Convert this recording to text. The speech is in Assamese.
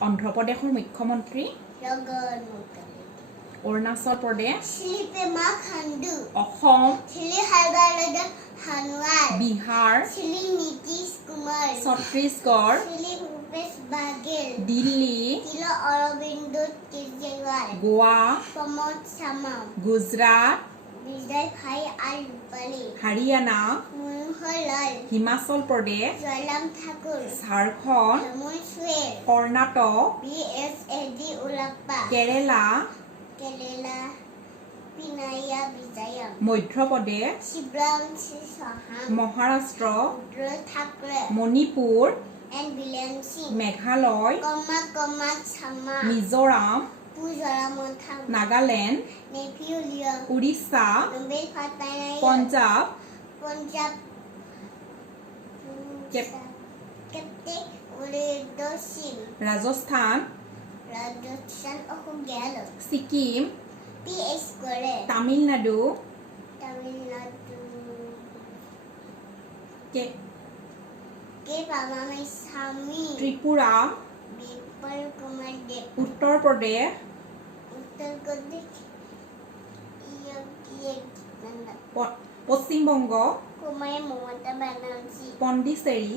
অন্ধ্ৰ প্ৰদেশৰ মুখ্যমন্ত্ৰী অৰুণাচল প্ৰদেশ অসম বিহাৰ ছত্তীশগড় দিল্লী গোৱা গুজৰাট হাৰিয়ানা হিমাচল প্ৰদেশ ঝাৰখণ্ড কৰ্ণাটক কেৰেলা মধ্য প্ৰদেশ মহাৰাষ্ট্ৰ মণিপুৰ মেঘালয় মিজোৰাম নাগালেণ্ড উৰিষ্যা পঞ্জাৱ ৰাজস্থান ছিকিম তামিলনাডু ত্ৰিপুৰা উত্তৰ প্ৰদেশ পশ্চিমবংগ পণ্ডিচেৰী